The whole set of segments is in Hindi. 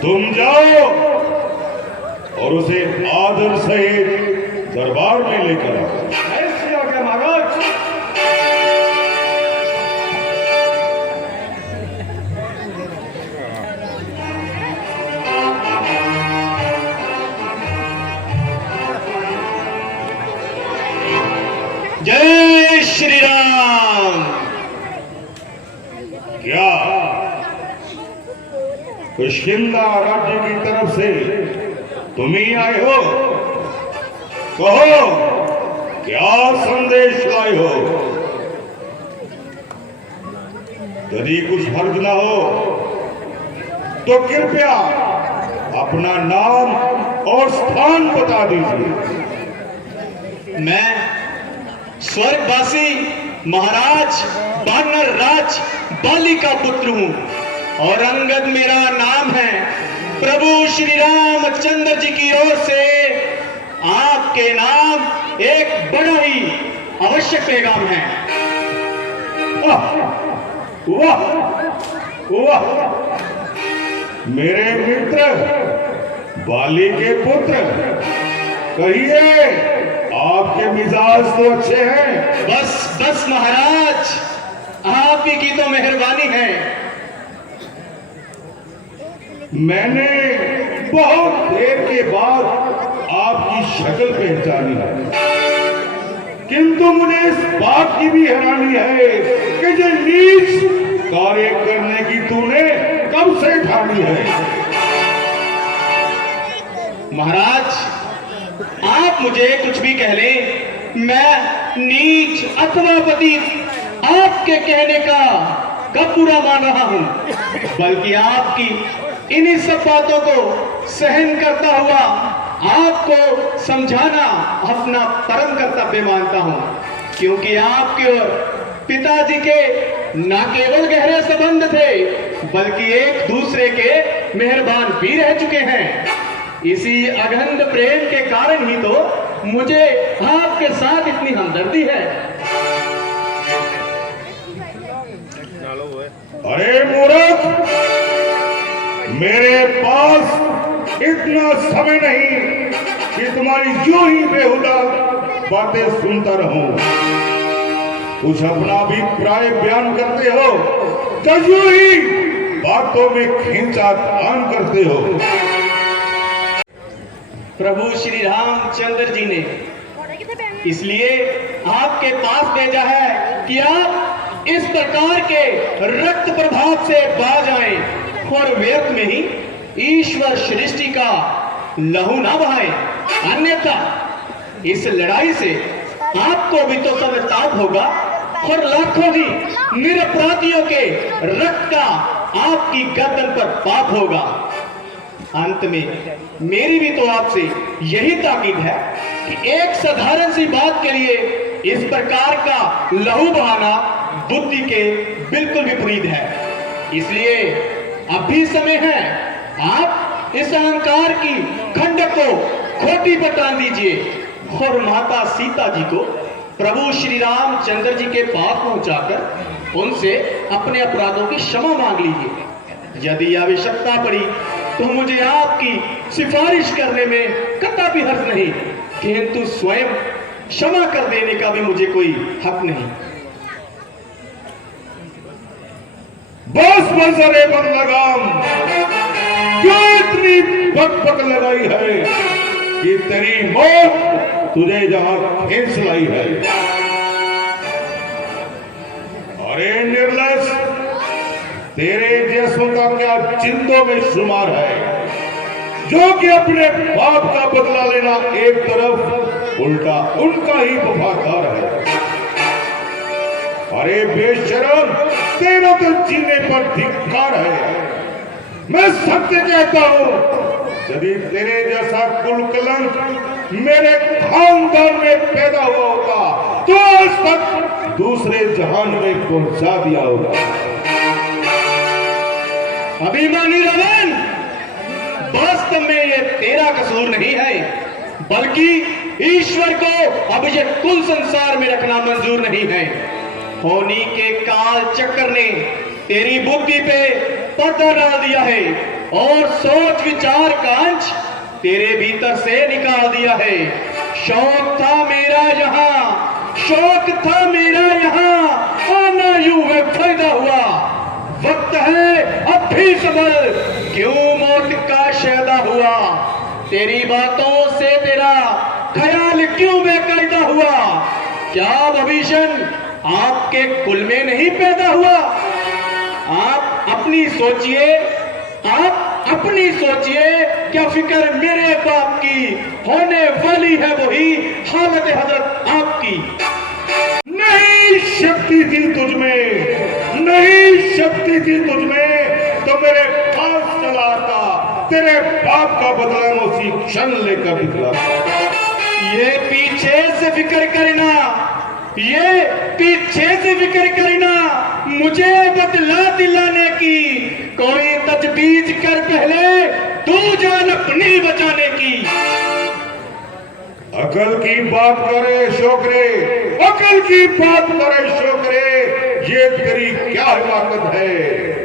तुम जाओ और उसे आदर सहित दरबार में लेकर आओ। ऐसी आज्ञा महाराज। जय श्री राम। क्या किष्किंधा राज्य की तरफ से तुम ही आए हो? कहो, क्या संदेश लाए हो? यदि कुछ हर्ज ना हो तो कृपया अपना नाम और स्थान बता दीजिए। मैं स्वर्गवासी महाराज वानर राज बाली का पुत्र हूं और अंगद मेरा नाम है। प्रभु श्री रामचंद्र जी की ओर से आपके नाम एक बड़ा ही आवश्यक पैगाम है। वाह वाह, मेरे मित्र बाली के पुत्र, कहिए, आपके मिजाज तो अच्छे हैं। बस बस महाराज, आप ही की तो मेहरबानी है। मैंने बहुत देर के बाद आपकी शक्ल पहचानी है, किंतु मुझे इस बात की भी हैरानी है कि ये नीच कार्य करने की तूने कब से ठानी है। महाराज, आप मुझे कुछ भी कह लें, मैं नीच अथवा पतित आपके कहने का कब बुरा मान रहा हूं, बल्कि आपकी इन्हीं सब बातों को सहन करता हुआ आपको समझाना अपना परम कर्तव्य मानता हूं, क्योंकि आपके और पिताजी के न केवल गहरे संबंध थे बल्कि एक दूसरे के मेहरबान भी रह चुके हैं। इसी अगंध प्रेम के कारण ही तो मुझे आपके साथ इतनी हमदर्दी है। अरे मूर्ख, मेरे पास इतना समय नहीं कि तुम्हारी यूं ही बेहुदा बातें सुनता रहूं। कुछ अपना अभिप्राय बयान करते हो तो यूं ही बातों में खींचातान करते हो। प्रभु श्री रामचंद्र जी ने इसलिए आपके पास भेजा है कि आप इस प्रकार के रक्त प्रभाव से बाज आए और व्यर्थ में ही ईश्वर सृष्टि का लहू ना बहाए, अन्यथा इस लड़ाई से आपको भी तो समझताप होगा और लाखों ही निरपराधियों के रक्त का आपकी गर्दन पर पाप होगा। अंत में मेरी भी तो आपसे यही ताकीद है कि एक साधारण सी बात के लिए इस प्रकार का लहू बहाना बुद्धि के बिल्कुल विपरीत है। इसलिए अभी समय है, आप इस अहंकार की खंडक को खोटी पर टांग दीजिए और माता सीता जी को प्रभु श्री रामचंद्र जी के पास पहुंचाकर उनसे अपने अपराधों की क्षमा मांग लीजिए। यदि आवश्यकता पड़ी तो मुझे आपकी सिफारिश करने में कतई हर्ज नहीं, किंतु स्वयं क्षमा कर देने का भी मुझे कोई हक नहीं। बस बस, अरे बदलगाम, क्यों इतनी बकबक लगाई है कि तेरी मौत तुझे जहां खींच लाई है। अरे निर्लज, तेरे जैसों का क्या जिंदों में शुमार है, जो कि अपने बाप का बदला लेना एक तरफ, उल्टा उनका ही वफादार है। अरे बेशरम, तेरा तो जीने पर धिक्कार है। मैं सत्य कहता हूं, यदि तेरे जैसा कुल कलंक मेरे खानदान में पैदा हुआ होता तो आज तक दूसरे जहान में पहुंचा दिया होगा। अभिमानी रावण, वास्तव में ये तेरा कसूर नहीं है, बल्कि ईश्वर को अब ये कुल संसार में रखना मंजूर नहीं है। होनी के काल चक्कर ने तेरी बुद्धि पे पर्दा डाल दिया है और सोच विचार का अंश तेरे भीतर से निकाल दिया है। शौक था मेरा यहाँ, शौक था मेरा यहाँ, आना यूं बेफायदा हुआ। वक्त है अब भी संभल, क्यों मौत का शैदा हुआ। तेरी बातों से तेरा ख्याल क्यों बेकायदा हुआ। क्या भविष्य आपके कुल में नहीं पैदा हुआ। आप अपनी सोचिए, आप अपनी सोचिए, क्या फिक्र मेरे बाप की, होने वाली है वही हालत हजरत आपकी। नहीं शक्ति थी तुझमें, नहीं शक्ति थी तुझमें, तो मेरे पास चला आता, तेरे बाप का बदला मैं उसी क्षण लेकर दिखलाता। ये पीछे से फिक्र करना, ये पीछे से फिक्र करना, मुझे बदला दिलाने की कोई तजवीज कर पहले, तू जान अपनी बचाने की। अकल की बात करे शोकरे, अकल की बात करे शोकरे, ये तेरी क्या हिमाकत है।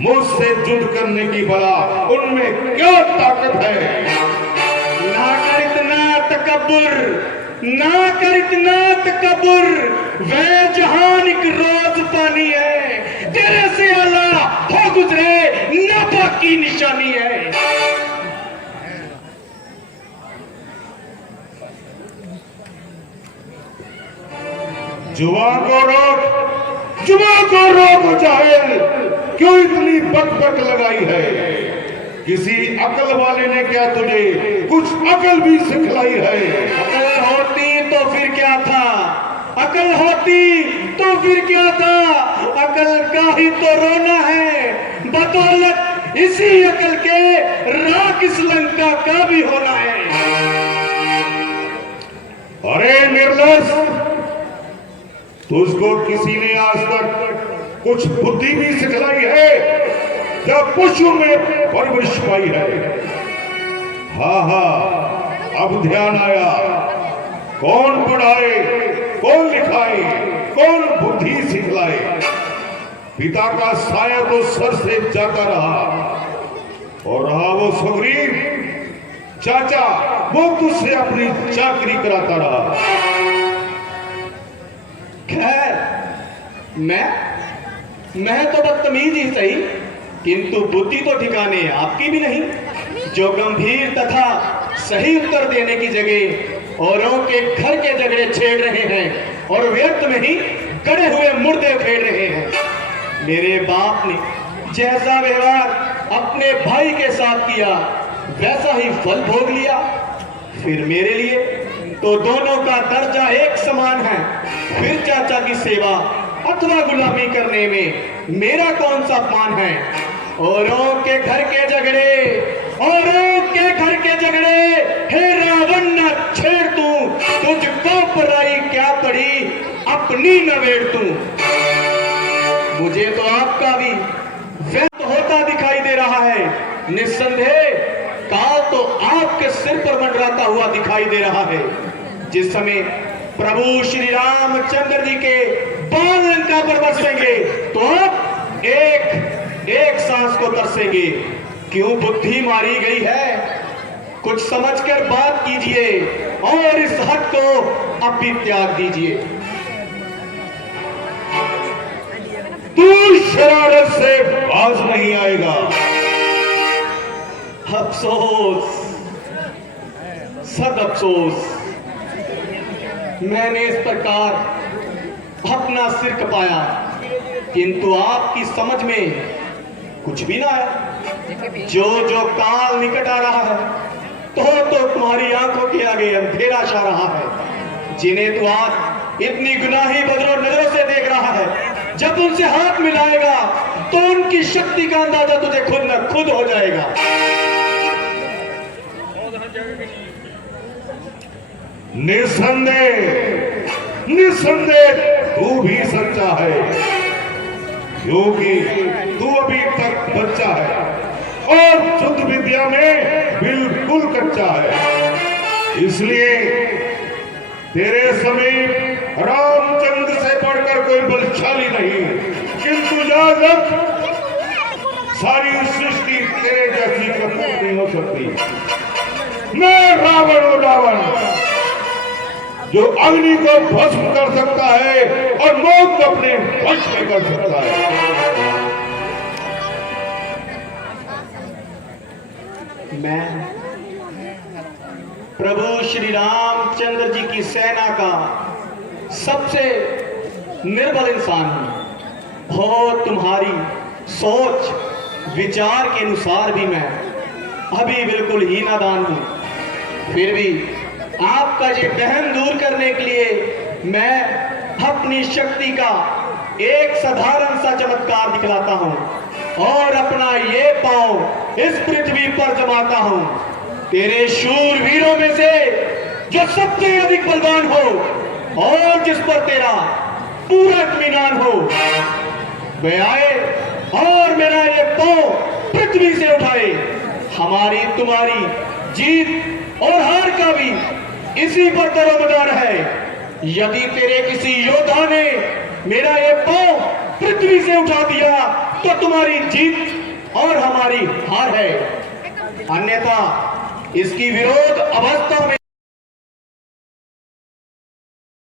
मुझसे युद्ध करने की भला उनमें क्या ताकत है। ना कर इतना तकब्बुर, ना कर इतना तकब्बुर, वह जहान एक रोज पानी है, तेरे से अल्लाह हो गुजरे ना बाकी निशानी है। जुबान को रोक, जुबान को रोक जाहिल, क्यों इतनी बक लगाई है। किसी अकल वाले ने क्या तुझे कुछ अकल भी सिखलाई है। अकल होती तो फिर क्या था, अकल होती तो फिर क्या था। अकल का ही तो रोना है, बदौलत इसी अकल के राख इस लंका का भी होना है। अरे निर्लज, तुझको किसी ने आज तक कुछ बुद्धि भी सिखलाई है, जब पशु में परवरिश पाई है। हाँ, अब ध्यान आया, कौन पढ़ाए, कौन लिखाए, कौन बुद्धि सिखलाए। पिता का साया तो सर से जाता रहा, और रहा वो सुग्रीव चाचा, वो तुझसे अपनी चाकरी कराता रहा। खैर, मैं तो बदतमीज ही सही, किंतु बुद्धि तो ठिकाने आपकी भी नहीं, जो गंभीर तथा सही उत्तर देने की जगह औरों के घर के झगड़े छेड़ रहे हैं और व्यर्थ में ही गड़े हुए मुर्दे फेर रहे हैं। मेरे बाप ने जैसा व्यवहार अपने भाई के साथ किया, वैसा ही फल भोग लिया। फिर मेरे लिए तो दोनों का दर्जा एक समान है। फिर चाचा की सेवा अथवा गुलामी करने में मेरा कौन सा अपमान है। औरों के घर के झगड़े, औरों के घर के झगड़े, हे रावण न छेड़ तू, तुझको पराई क्या पड़ी, अपनी नवेड़ तू। मुझे तो आपका भी व्यर्थ होता दिखाई दे रहा है। निस्संदेह काल तो आपके सिर पर मंडराता हुआ दिखाई दे रहा है। जिस समय प्रभु श्री रामचंद्र जी के बाण लंका पर बरसेंगे, तो आप एक सांस को तरसेंगे। क्यों बुद्धि मारी गई है, कुछ समझकर बात कीजिए और इस हट को अब भी त्याग दीजिए। तू शरारत से बाज नहीं आएगा। अफसोस, सद अफसोस, मैंने इस प्रकार अपना सिर कपाया, किंतु आपकी समझ में कुछ भी ना आया। जो जो काल निकट आ रहा है, तो तुम्हारी आंखों के आगे अंधेरा छा रहा है। जिन्हें तू आज इतनी गुनाही बदलो नजरों से देख रहा है, जब उनसे हाथ मिलाएगा तो उनकी शक्ति का अंदाजा तुझे खुद न खुद हो जाएगा। निसंदेह, निसंदेह तू भी सच्चा है, क्योंकि तू अभी तक बच्चा है और युद्ध विद्या में बिल्कुल कच्चा है। इसलिए तेरे समीप रामचंद्र से बढ़कर कोई बलशाली नहीं। किंतु याद रख, सारी सृष्टि तेरे जैसी कपूत नहीं हो सकती। मैं रावण हूं, रावण, जो अग्नि को भस्म कर सकता है और मौत को अपने वश में कर सकता है। मैं प्रभु श्री रामचंद्र जी की सेना का सबसे निर्बल इंसान हूं और तुम्हारी सोच विचार के अनुसार भी मैं अभी बिल्कुल ही नादान हूं। फिर भी आपका ये वहम दूर करने के लिए मैं अपनी शक्ति का एक साधारण सा चमत्कार दिखलाता हूं और अपना ये पांव इस पृथ्वी पर जमाता हूं। तेरे शूर वीरों में से जो सबसे अधिक बलवान हो और जिस पर तेरा पूरा इत्मीनान हो, वे आए और मेरा ये पांव पृथ्वी से उठाए। हमारी तुम्हारी जीत और हार का भी इसी पर दरोमदार है। यदि तेरे किसी योद्धा ने मेरा ये पांव पृथ्वी से उठा दिया तो तुम्हारी जीत और हमारी हार है, अन्यथा इसकी विरोध अवस्था में